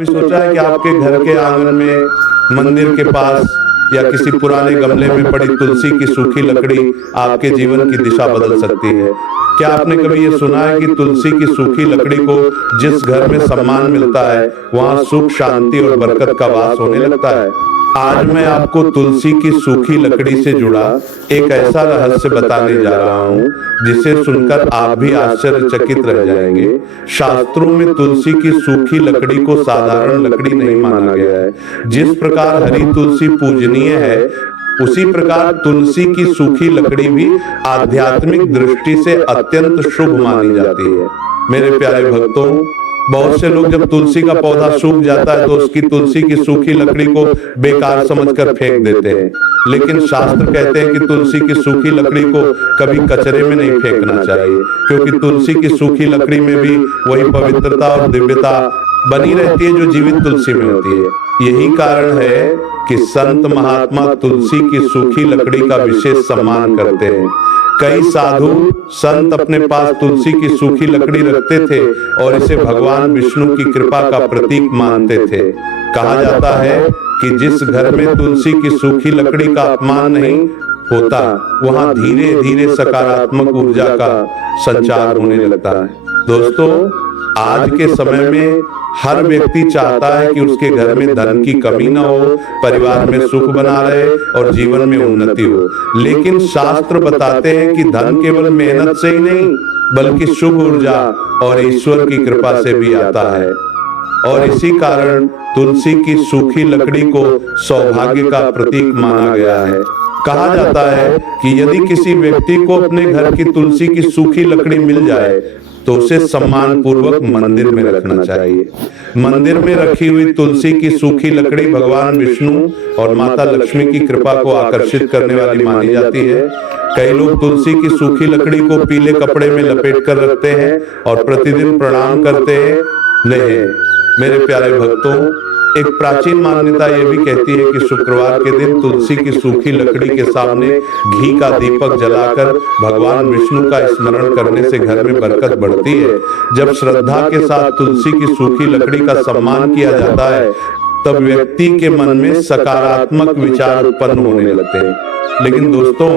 भी सोचा है कि आपके घर के आंगन में, मंदिर के पास या किसी पुराने गमले में पड़ी तुलसी की सूखी लकड़ी आपके जीवन की दिशा बदल सकती है? क्या आपने कभी ये सुना है कि तुलसी की सूखी लकड़ी को जिस घर में सम्मान मिलता है वहां सुख, शांति और बरकत का वास होने लगता है? आज मैं आपको तुलसी की सूखी लकड़ी से जुड़ा एक ऐसा रहस्य बताने जा रहा हूँ जिसे सुनकर आप भी आश्चर्यचकित रह जाएंगे। शास्त्रों में तुलसी की सूखी लकड़ी को साधारण लकड़ी नहीं माना गया है। जिस प्रकार हरी तुलसी पूजनीय है, उसी प्रकार तुलसी की सूखी लकड़ी भी आध्यात्मिक दृष्टि से अत्यंत शुभ मानी जाती है। मेरे प्यारे भक्तों, बहुत से लोग जब तुलसी का पौधा सूख जाता है तो उसकी तुलसी की सूखी लकड़ी को बेकार समझकर फेंक देते हैं, लेकिन शास्त्र कहते हैं कि तुलसी की सूखी लकड़ी को कभी कचरे में नहीं फेंकना चाहिए, क्योंकि तुलसी की सूखी लकड़ी में भी वही पवित्रता और दिव्यता बनी रहती है जो जीवित तुलसी में होती है। यही कारण है कि संत महात्मा तुलसी की सूखी लकड़ी का विशेष सम्मान करते हैं। कई साधु संत अपने पास तुलसी की सूखी लकड़ी रखते थे और इसे भगवान विष्णु की कृपा का प्रतीक मानते थे। कहा जाता है कि जिस घर में तुलसी की सूखी लकड़ी का अपमान नहीं होता, वहां धीरे धीरे सकारात्मक ऊर्जा का संचार होने लगता है। दोस्तों, आज के समय में हर व्यक्ति चाहता है कि उसके घर में धन की कमी न हो, परिवार में सुख बना रहे और जीवन में उन्नति हो। लेकिन शास्त्र बताते हैं कि धन केवल मेहनत से ही नहीं, बल्कि शुभ ऊर्जा और ईश्वर की कृपा से भी आता है। और इसी कारण तुलसी की सूखी लकड़ी को सौभाग्य का प्रतीक माना गया है। कहा जाता है कि यदि किसी व्यक्ति को अपने घर की तुलसी की सूखी लकड़ी मिल जाए तो उसे सम्मान पूर्वक मंदिर में रखना चाहिए। मंदिर में रखी हुई तुलसी की सूखी लकड़ी भगवान विष्णु और माता लक्ष्मी की कृपा को आकर्षित करने वाली मानी जाती है। कई लोग तुलसी की सूखी लकड़ी को पीले कपड़े में लपेट कर रखते हैं और प्रतिदिन प्रणाम करते हैं। नहीं, मेरे प्यारे भक्तों, एक प्राचीन मान्यता यह भी कहती है कि शुक्रवार के दिन तुलसी की सूखी लकड़ी के सामने घी का दीपक जलाकर भगवान विष्णु का स्मरण करने से घर में बरकत बढ़ती है। जब श्रद्धा के साथ तुलसी की सूखी लकड़ी का सम्मान किया जाता है, तब व्यक्ति के मन में सकारात्मक विचार उत्पन्न होने लगते हैं। लेकिन दोस्तों,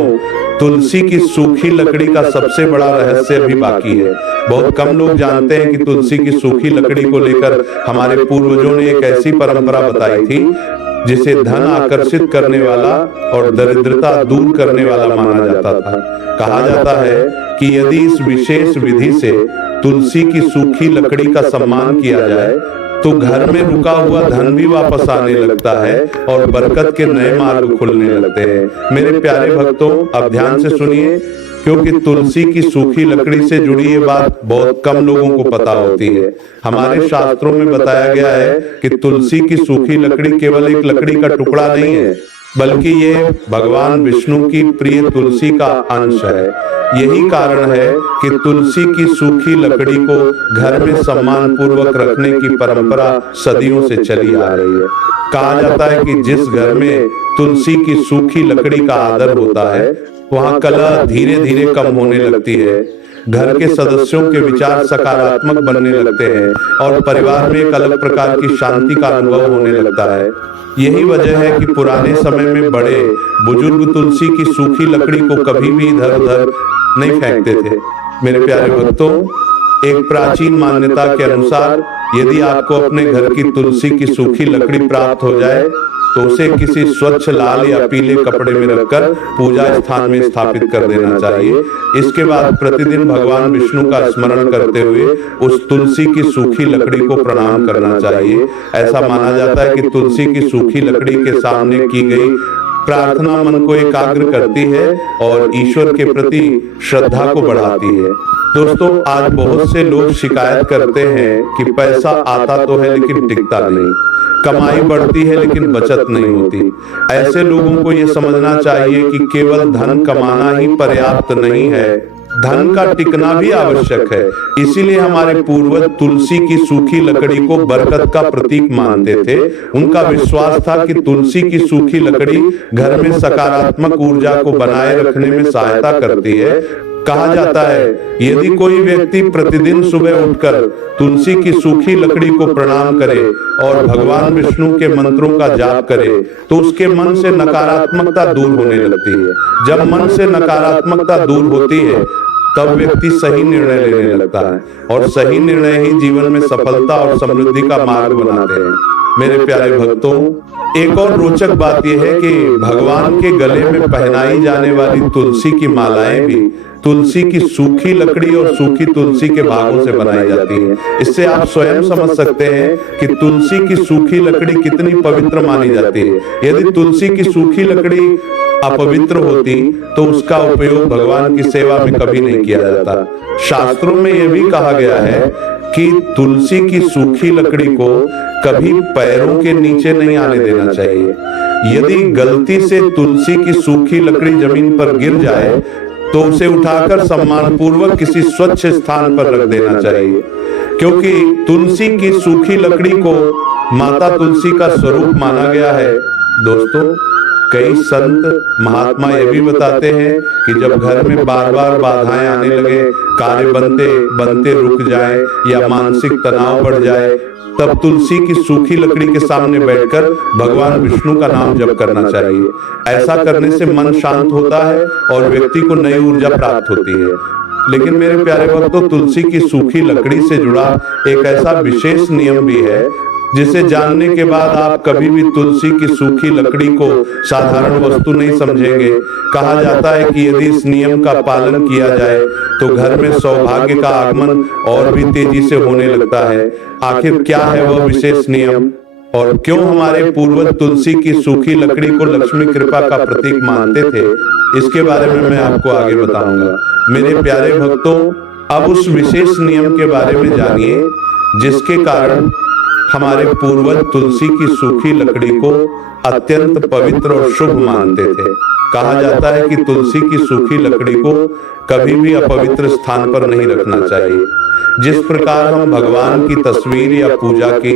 तुलसी की सूखी लकड़ी का सबसे बड़ा रहस्य अभी बाकी है। बहुत कम लोग जानते हैं कि तुलसी की सूखी लकड़ी को लेकर हमारे पूर्वजों ने एक ऐसी परंपरा बताई थी जिसे धन आकर्षित करने वाला और दरिद्रता दूर करने वाला माना जाता था। कहा जाता है कि यदि इस विशेष विधि से तुलसी की सूखी लकड़ी का सम्मान किया जाए तो घर में रुका हुआ धन भी वापस आने लगता है और बरकत के नए मार्ग खुलने लगते हैं। मेरे प्यारे भक्तों, अब ध्यान से सुनिए, क्योंकि तुलसी की सूखी लकड़ी से जुड़ी ये बात बहुत कम लोगों को पता होती है। हमारे शास्त्रों में बताया गया है कि तुलसी की सूखी लकड़ी केवल एक लकड़ी का टुकड़ा नहीं है, बल्कि ये भगवान विष्णु की प्रिय तुलसी का अंश है। यही कारण है कि तुलसी की सूखी लकड़ी को घर में सम्मान पूर्वक रखने की परंपरा सदियों से चली आ रही है। कहा जाता है कि जिस घर में तुलसी की सूखी लकड़ी का आदर होता है, वहां कलह धीरे धीरे कम होने लगती है, घर के सदस्यों के विचार सकारात्मक बनने लगते हैं और परिवार में एक अलग प्रकार की शांति का अनुभव होने लगता है। यही वजह है कि पुराने समय में बड़े बुजुर्ग तुलसी की सूखी लकड़ी को कभी भी इधर उधर नहीं फेंकते थे। मेरे प्यारे भक्तों, एक प्राचीन मान्यता के अनुसार यदि आपको अपने घर की तुलसी की सूखी लकड़ी प्राप्त हो जाए तो उसे किसी स्वच्छ लाल या पीले कपड़े में रखकर पूजा स्थान में स्थापित कर देना चाहिए। इसके बाद प्रतिदिन भगवान विष्णु का स्मरण करते हुए उस तुलसी की सूखी लकड़ी को प्रणाम करना चाहिए। ऐसा माना जाता है कि तुलसी की सूखी लकड़ी के सामने की गई प्रार्थना मन को एकाग्र करती है और ईश्वर के प्रति श्रद्धा को बढ़ाती है। दोस्तों, आज बहुत से लोग शिकायत करते हैं कि पैसा आता तो है लेकिन टिकता नहीं, कमाई बढ़ती है लेकिन बचत नहीं होती। ऐसे लोगों को ये समझना चाहिए कि केवल धन कमाना ही पर्याप्त नहीं है, धन का टिकना भी आवश्यक है। इसीलिए हमारे पूर्वज तुलसी की सूखी लकड़ी को बरकत का प्रतीक मानते थे। उनका विश्वास था कि तुलसी की सूखी लकड़ी घर में सकारात्मक ऊर्जा को बनाए रखने में सहायता करती है कहा जाता है यदि कोई व्यक्ति प्रतिदिन सुबह उठकर तुलसी की सूखी लकड़ी को प्रणाम करे और भगवान विष्णु के मंत्रों का जाप करे तो उसके मन से नकारात्मकता दूर होने लगती है। जब मन से नकारात्मकता दूर होती है तब व्यक्ति सही निर्णय लेने लगता है और सही निर्णय ही जीवन में सफलता और समृद्धि का मार्ग बनाते हैं। मेरे प्यारे भक्तों, एक और रोचक बात यह है कि भगवान के गले में पहनाई जाने वाली तुलसी की मालाएं भी तुलसी की सूखी लकड़ी और सूखी तुलसी के भागों से बनाई जाती है। इससे आप स्वयं समझ सकते हैं कि तुलसी की सूखी लकड़ी कितनी पवित्र मानी जाती है। यदि तुलसी की सूखी लकड़ी अपवित्र होती तो उसका उपयोग भगवान की सेवा में कभी नहीं किया जाता। शास्त्रों में यह भी कहा गया है कि तुलसी की सूखी लकड़ी को कभी पैरों के नीचे नहीं आने देना चाहिए। यदि गलती से तुलसी की सूखी लकड़ी जमीन पर गिर जाए तो उसे उठाकर सम्मानपूर्वक किसी स्वच्छ स्थान पर रख देना चाहिए, क्योंकि तुलसी की सूखी लकड़ी को माता तुलसी का स्वरूप माना गया है। दोस्तों, कई संत महात्मा ये भी बताते हैं कि जब घर में बार बार बाधाएं आने लगे, कार्य बनते बनते रुक जाए या मानसिक तनाव बढ़ जाए, तब तुलसी की सूखी लकड़ी के सामने बैठकर भगवान विष्णु का नाम जप करना चाहिए। ऐसा करने से मन शांत होता है और व्यक्ति को नई ऊर्जा प्राप्त होती है। लेकिन मेरे प्यारे भक्तों, तुलसी की सूखी लकड़ी से जुड़ा एक ऐसा विशेष नियम भी है जिसे जानने के बाद आप कभी भी तुलसी की सूखी लकड़ी को साधारण वस्तु नहीं समझेंगे। कहा जाता है कि यदि इस नियम का पालन किया जाए तो घर में सौभाग्य का आगमन और भी तेजी से होने लगता है। आखिर क्या है वह विशेष नियम और क्यों हमारे पूर्वज तुलसी की सूखी लकड़ी को लक्ष्मी कृपा का प्रतीक मानते थे, इसके बारे में मैं आपको आगे बताऊंगा। मेरे प्यारे भक्तों, अब उस विशेष नियम के बारे में जानिए जिसके कारण हमारे पूर्वज तुलसी की सूखी लकड़ी को अत्यंत पवित्र और शुभ मानते थे। कहा जाता है कि तुलसी की सूखी लकड़ी को कभी भी अपवित्र स्थान पर नहीं रखना चाहिए। जिस प्रकार हम भगवान की तस्वीर या पूजा की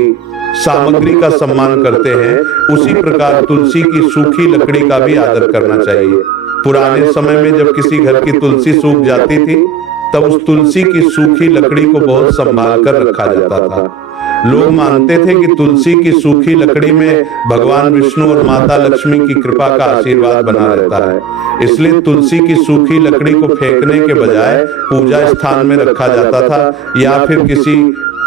सामग्री का सम्मान करते हैं, उसी प्रकार तुलसी की सूखी लकड़ी का भी आदर करना चाहिए। पुराने समय में जब किसी घर की तुलसी सूख जाती थी तब उस तुलसी की सूखी लकड़ी को बहुत संभाल कर रखा जाता था। लोग मानते थे कि तुलसी की सूखी लकड़ी में भगवान विष्णु और माता लक्ष्मी की कृपा का आशीर्वाद बना रहता है। इसलिए तुलसी की सूखी लकड़ी को फेंकने के बजाय पूजा स्थान में रखा जाता था या फिर किसी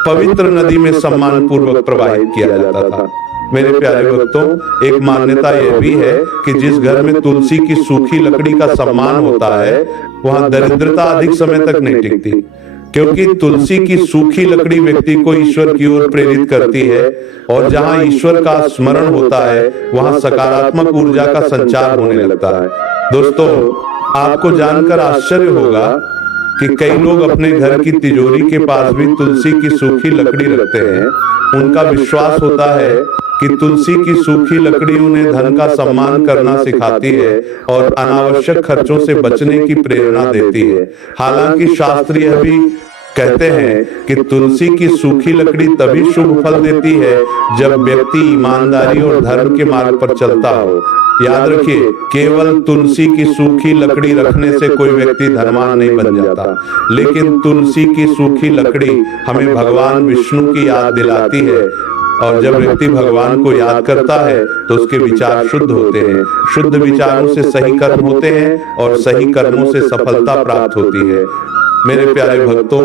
पवित्र नदी में सम्मान पूर्वक प्रवाहित किया जाता था। मेरे प्यारे भक्तों, एक मान्यता यह भी है कि जिस घर में तुलसी की सूखी लकड़ी का सम्मान होता है वहां दरिद्रता अधिक समय तक नहीं टिकती, क्योंकि तुलसी की सूखी लकड़ी व्यक्ति को ईश्वर की ओर प्रेरित करती है और जहां ईश्वर का स्मरण होता है वहां सकारात्मक ऊर्जा का संचार होने लगता है। दोस्तों, आपको जानकर आश्चर्य होगा कि कई लोग अपने घर की तिजोरी के पास भी तुलसी की सूखी लकड़ी रखते हैं। उनका विश्वास होता है कि तुलसी की सूखी लकड़ी उन्हें धन का सम्मान करना सिखाती है और अनावश्यक खर्चों से बचने की प्रेरणा देती है। हालांकि शास्त्र यह भी कहते हैं कि तुलसी की सूखी लकड़ी तभी शुभ फल देती है जब व्यक्ति ईमानदारी और धर्म के मार्ग पर चलता हो। याद रखिए, केवल तुलसी की सूखी लकड़ी रखने से कोई व्यक्ति धनवान नहीं बन जाता, लेकिन तुलसी की सूखी लकड़ी हमें भगवान विष्णु की याद दिलाती है और जब व्यक्ति भगवान को याद करता है तो उसके विचार शुद्ध होते हैं। शुद्ध विचारों से सही कर्म होते हैं और सही कर्मों से सफलता प्राप्त होती है। मेरे प्यारे भक्तों,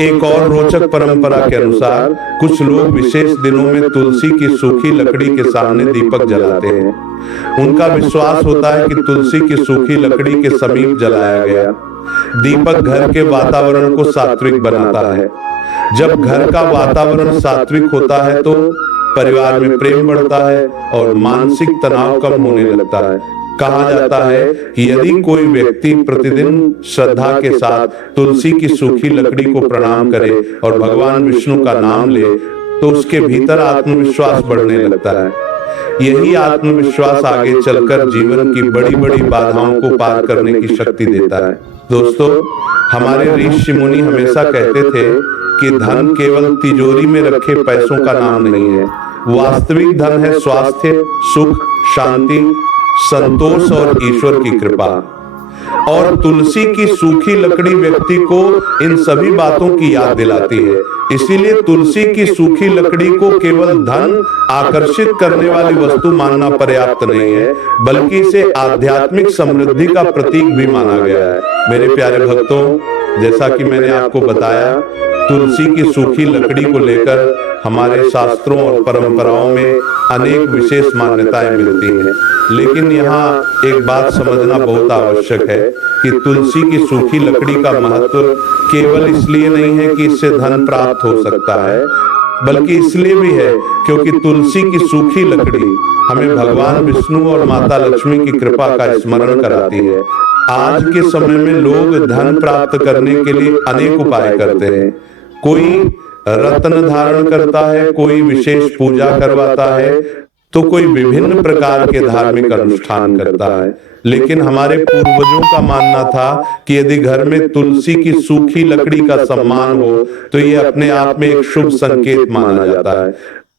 एक और रोचक परंपरा के अनुसार कुछ लोग विशेष दिनों में तुलसी की सूखी लकड़ी के सामने दीपक जलाते हैं। उनका विश्वास होता है कि तुलसी की सूखी लकड़ी के समीप जलाया गया दीपक घर के वातावरण को सात्विक बनाता है। जब घर का वातावरण सात्विक होता है तो परिवार में प्रेम बढ़ता है और मानसिक तनाव कम होने लगता है। कहा जाता है कि यदि कोई व्यक्ति प्रतिदिन श्रद्धा के साथ तुलसी की सूखी लकड़ी को प्रणाम करे और भगवान विष्णु का नाम ले तो उसके भीतर आत्मविश्वास बढ़ने लगता है। यही आत्मविश्वास आगे चलकर जीवन की बड़ी बड़ी बाधाओं को पार करने की शक्ति देता है। दोस्तों, हमारे ऋषि मुनि हमेशा कहते थे कि धन केवल तिजोरी में रखे पैसों का नाम नहीं है। वास्तविक धन है स्वास्थ्य, सुख, शांति, संतोष और ईश्वर की कृपा। और तुलसी की सूखी लकड़ी व्यक्ति को इन सभी बातों की याद दिलाती है। इसीलिए तुलसी की सूखी लकड़ी को केवल धन आकर्षित करने वाली वस्तु मानना पर्याप्त नहीं है, बल्कि इसे आध्यात्मिक समृद्धि का प्रतीक भी माना गया है। मेरे प्यारे भक्तों, जैसा कि मैंने आपको बताया, तुलसी की सूखी लकड़ी को लेकर हमारे शास्त्रों और परंपराओं में अनेक विशेष मान्यताएं मिलती हैं, लेकिन यहाँ एक बात समझना बहुत आवश्यक है कि तुलसी की सूखी लकड़ी का महत्व केवल इसलिए नहीं है कि इससे धन प्राप्त हो सकता है, बल्कि इसलिए भी है क्योंकि तुलसी की सूखी लकड़ी हमें भगवान विष्णु और माता लक्ष्मी की कृपा का स्मरण कराती है। आज के समय में लोग धन प्राप्त करने के लिए अनेक उपाय करते हैं। कोई रत्न धारण करता है, कोई विशेष पूजा करवाता है, तो कोई विभिन्न प्रकार के धार्मिक अनुष्ठान करता है। लेकिन हमारे पूर्वजों का मानना था कि यदि घर में तुलसी की सूखी लकड़ी का सम्मान हो तो ये अपने आप में एक शुभ संकेत माना जाता है।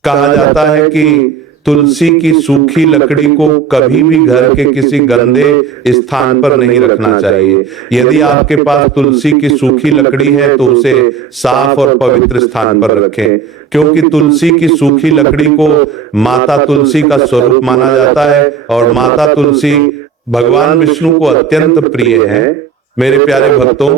कहा जाता है कि तुलसी की सूखी लकड़ी को कभी भी घर के किसी गंदे स्थान पर नहीं रखना चाहिए। यदि आपके पास तुलसी की सूखी लकड़ी है तो उसे साफ और पवित्र स्थान पर रखें, क्योंकि तुलसी की सूखी लकड़ी को माता तुलसी का स्वरूप माना जाता है और माता तुलसी भगवान विष्णु को अत्यंत प्रिय है। मेरे प्यारे भक्तों,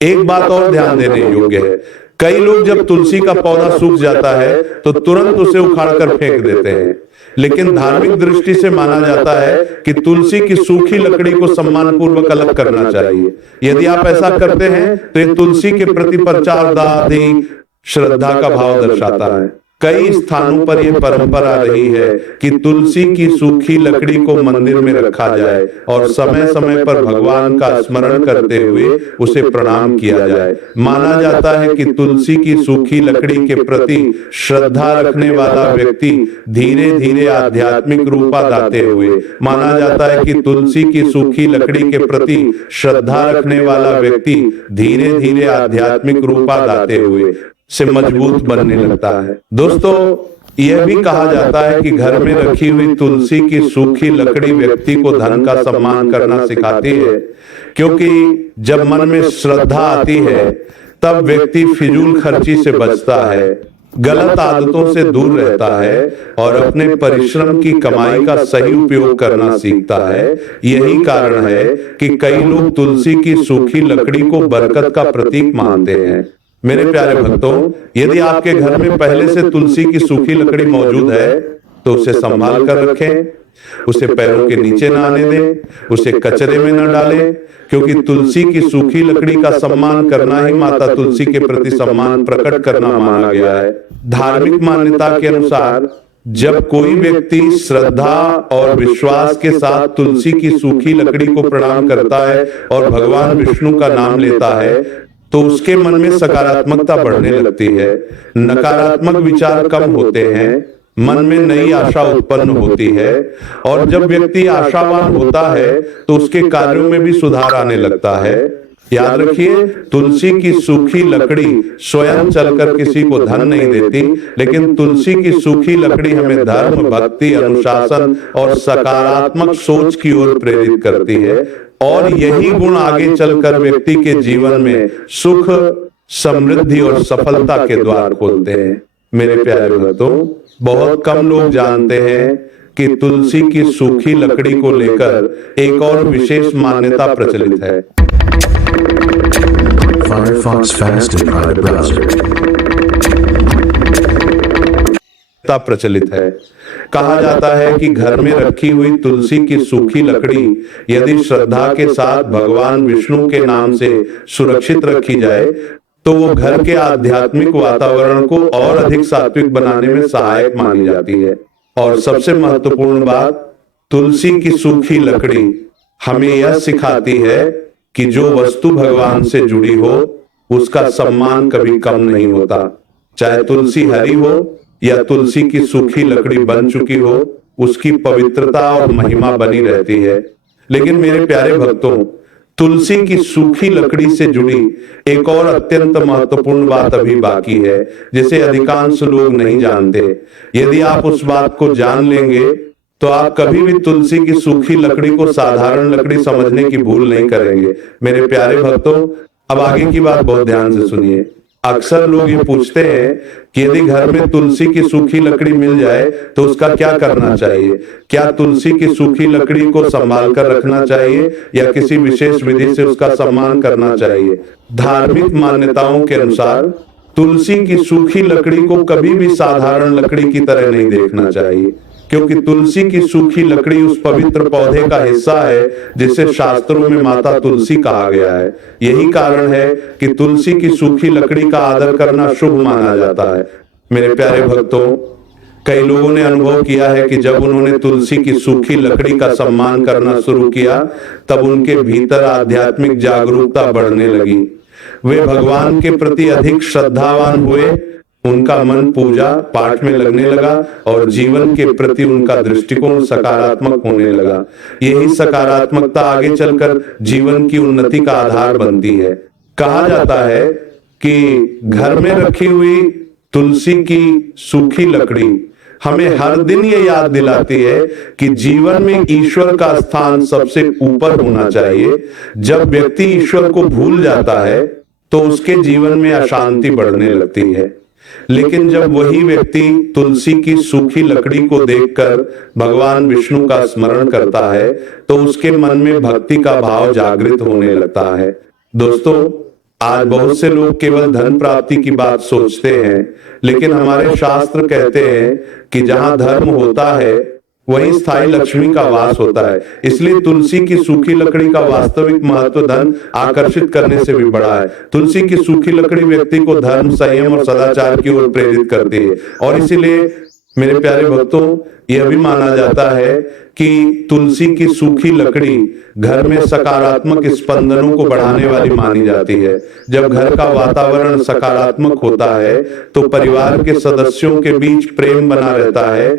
एक बात और ध्यान देने योग्य है। कई लोग जब तुलसी का पौधा सूख जाता है तो तुरंत उसे उखाड़कर फेंक देते हैं, लेकिन धार्मिक दृष्टि से माना जाता है कि तुलसी की सूखी लकड़ी को सम्मान पूर्वक अलग करना चाहिए। यदि आप ऐसा करते हैं तो ये तुलसी के प्रति प्रचार आदि श्रद्धा का भाव दर्शाता है। कई स्थानों पर यह परंपरा रही है कि तुलसी की सूखी लकड़ी को मंदिर में रखा जाए और समय समय पर भगवान का स्मरण करते हुए उसे प्रणाम किया जाए। माना जाता है कि तुलसी की सूखी लकड़ी के प्रति श्रद्धा रखने वाला व्यक्ति धीरे धीरे आध्यात्मिक रूप दाते हुए माना जाता है कि तुलसी की सूखी लकड़ी के प्रति श्रद्धा रखने वाला व्यक्ति धीरे धीरे आध्यात्मिक रूप दाते हुए से मजबूत बनने लगता है। दोस्तों, यह भी कहा जाता है कि घर में रखी हुई तुलसी की सूखी लकड़ी व्यक्ति को धन का सम्मान करना सिखाती है, क्योंकि जब मन में श्रद्धा आती है तब व्यक्ति फिजूल खर्ची से बचता है, गलत आदतों से दूर रहता है और अपने परिश्रम की कमाई का सही उपयोग करना सीखता है। यही कारण है कि कई लोग तुलसी की सूखी लकड़ी को बरकत का प्रतीक मानते हैं। मेरे प्यारे भक्तों, यदि आपके घर में पहले से तुलसी की सूखी लकड़ी मौजूद है तो उसे संभाल कर रखें, उसे पैरों के नीचे न आने दें, उसे कचरे में न डालें, क्योंकि तुलसी की सूखी लकड़ी का सम्मान करना ही माता तुलसी के प्रति सम्मान प्रकट करना माना गया है। धार्मिक मान्यता के अनुसार जब कोई व्यक्ति श्रद्धा और विश्वास के साथ तुलसी की सूखी लकड़ी को प्रणाम करता है और भगवान विष्णु का नाम लेता है तो उसके मन में सकारात्मकता बढ़ने लगती है, नकारात्मक विचार कम होते हैं, मन में नई आशा उत्पन्न होती है और जब व्यक्ति आशावान होता है तो उसके कार्यों में भी सुधार आने लगता है। याद रखिए, तुलसी की सूखी लकड़ी स्वयं चलकर किसी को धन नहीं देती, लेकिन तुलसी की सूखी लकड़ी हमें धर्म, भक्ति, अनुशासन और सकारात्मक सोच की ओर प्रेरित करती है और यही गुण आगे चलकर व्यक्ति के जीवन में सुख, समृद्धि और सफलता के द्वार खोलते हैं। मेरे प्यारे भक्तों, बहुत कम लोग जानते हैं कि तुलसी की सूखी लकड़ी को लेकर एक और विशेष मान्यता प्रचलित है। Firefox Fast and Private Browser प्रचलित है। कहा जाता है कि घर में रखी हुई तुलसी की सूखी लकड़ी यदि श्रद्धा के साथ भगवान विष्णु के नाम से सुरक्षित रखी जाए तो वो घर के आध्यात्मिक वातावरण को और अधिक सात्विक बनाने में सहायक मानी जाती है। और सबसे महत्वपूर्ण बात, तुलसी की सूखी लकड़ी हमें यह सिखाती है कि जो वस्तु भगवान से जुड़ी हो उसका सम्मान कभी कम नहीं होता। चाहे तुलसी हरी हो या तुलसी की सूखी लकड़ी बन चुकी हो, उसकी पवित्रता और महिमा बनी रहती है। लेकिन मेरे प्यारे भक्तों, तुलसी की सूखी लकड़ी से जुड़ी एक और अत्यंत महत्वपूर्ण बात अभी बाकी है, जिसे अधिकांश लोग नहीं जानते। यदि आप उस बात को जान लेंगे तो आप कभी भी तुलसी की सूखी लकड़ी को साधारण लकड़ी समझने की भूल नहीं करेंगे। मेरे प्यारे भक्तों, अब आगे की बात बहुत ध्यान से सुनिए। अक्सर लोग ये पूछते हैं कि यदि घर में तुलसी की सूखी लकड़ी मिल जाए तो उसका क्या करना चाहिए? क्या तुलसी की सूखी लकड़ी को संभाल कर रखना चाहिए या किसी विशेष विधि से उसका सम्मान करना चाहिए? धार्मिक मान्यताओं के अनुसार तुलसी की सूखी लकड़ी को कभी भी साधारण लकड़ी की तरह नहीं देखना चाहिए, क्योंकि तुलसी की सूखी लकड़ी उस पवित्र पौधे का हिस्सा है जिसे शास्त्रों में माता तुलसी कहा गया है। यही कारण है कि तुलसी की सूखी लकड़ी का आदर करना शुभ माना जाता है। मेरे प्यारे भक्तों, कई लोगों ने अनुभव किया है कि जब उन्होंने तुलसी की सूखी लकड़ी का सम्मान करना शुरू किया, तब उनके भीतर आध्यात्मिक जागरूकता बढ़ने लगी। वे भगवान के प्रति अधिक श्रद्धावान हुए, उनका मन पूजा पाठ में लगने लगा और जीवन के प्रति उनका दृष्टिकोण सकारात्मक होने लगा। यही सकारात्मकता आगे चलकर जीवन की उन्नति का आधार बनती है। कहा जाता है कि घर में रखी हुई तुलसी की सूखी लकड़ी हमें हर दिन ये याद दिलाती है कि जीवन में ईश्वर का स्थान सबसे ऊपर होना चाहिए। जब व्यक्ति ईश्वर को भूल जाता है तो उसके जीवन में अशांति बढ़ने लगती है, लेकिन जब वही व्यक्ति तुलसी की सूखी लकड़ी को देखकर भगवान विष्णु का स्मरण करता है तो उसके मन में भक्ति का भाव जागृत होने लगता है। दोस्तों, आज बहुत से लोग केवल धन प्राप्ति की बात सोचते हैं, लेकिन हमारे शास्त्र कहते हैं कि जहां धर्म होता है वहीं स्थायी लक्ष्मी का वास होता है। इसलिए तुलसी की सूखी लकड़ी का वास्तविक महत्व धन आकर्षित करने से भी बड़ा है। तुलसी की सूखी लकड़ी व्यक्ति को धर्म, संयम और सदाचार की ओर प्रेरित करती है और इसीलिए मेरे प्यारे भक्तों, यह भी माना जाता है कि तुलसी की सूखी लकड़ी घर में सकारात्मक स्पंदनों को बढ़ाने वाली मानी जाती है। जब घर का वातावरण सकारात्मक होता है तो परिवार के सदस्यों के बीच प्रेम बना रहता है,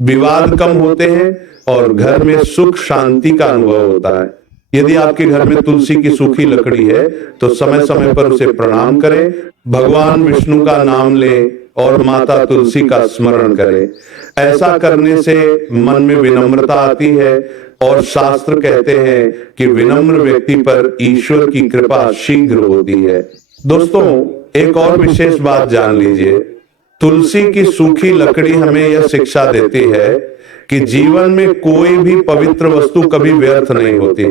विवाद कम होते हैं और घर में सुख शांति का अनुभव होता है। यदि आपके घर में तुलसी की सूखी लकड़ी है तो समय समय पर उसे प्रणाम करें, भगवान विष्णु का नाम लें और माता तुलसी का स्मरण करें। ऐसा करने से मन में विनम्रता आती है और शास्त्र कहते हैं कि विनम्र व्यक्ति पर ईश्वर की कृपा शीघ्र होती है। दोस्तों, एक और विशेष बात जान लीजिए। तुलसी की सूखी लकड़ी हमें यह शिक्षा देती है कि जीवन में कोई भी पवित्र वस्तु कभी व्यर्थ नहीं होती।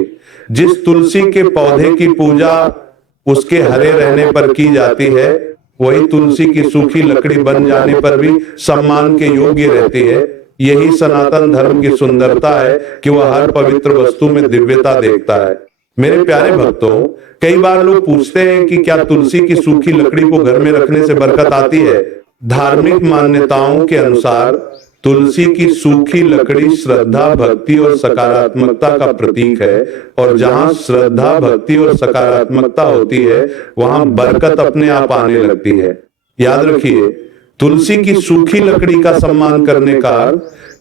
जिस तुलसी के पौधे की पूजा उसके हरे रहने पर की जाती है, वही तुलसी की सूखी लकड़ी बन जाने पर भी सम्मान के योग्य रहती है। यही सनातन धर्म की सुंदरता है कि वह हर पवित्र वस्तु में दिव्यता देखता है। मेरे प्यारे भक्तों, कई बार लोग पूछते हैं कि क्या तुलसी की सूखी लकड़ी को घर में रखने से बरकत आती है? धार्मिक मान्यताओं के अनुसार तुलसी की सूखी लकड़ी श्रद्धा, भक्ति और सकारात्मकता का प्रतीक है और जहां श्रद्धा, भक्ति और सकारात्मकता होती है वहां बरकत अपने आप आने लगती है। याद रखिए, तुलसी की सूखी लकड़ी का सम्मान करने का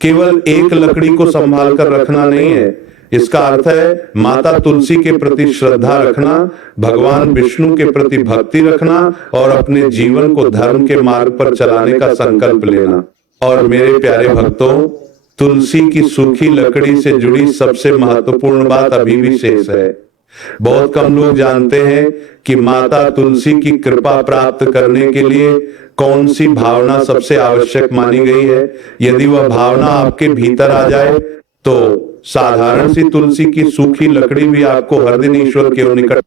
केवल एक लकड़ी को संभाल कर रखना नहीं है। इसका अर्थ है माता तुलसी के प्रति श्रद्धा रखना, भगवान विष्णु के प्रति भक्ति रखना और अपने जीवन को धर्म के मार्ग पर चलाने का संकल्प लेना। और मेरे प्यारे भक्तों, तुलसी की सूखी लकड़ी से जुड़ी सबसे महत्वपूर्ण बात अभी भी शेष है। बहुत कम लोग जानते हैं कि माता तुलसी की कृपा प्राप्त करने के लिए कौन सी भावना सबसे आवश्यक मानी गई है। यदि वह भावना आपके भीतर आ जाए तो साधारण सी तुलसी की सूखी लकड़ी भी आपको हर दिन ईश्वर के निकट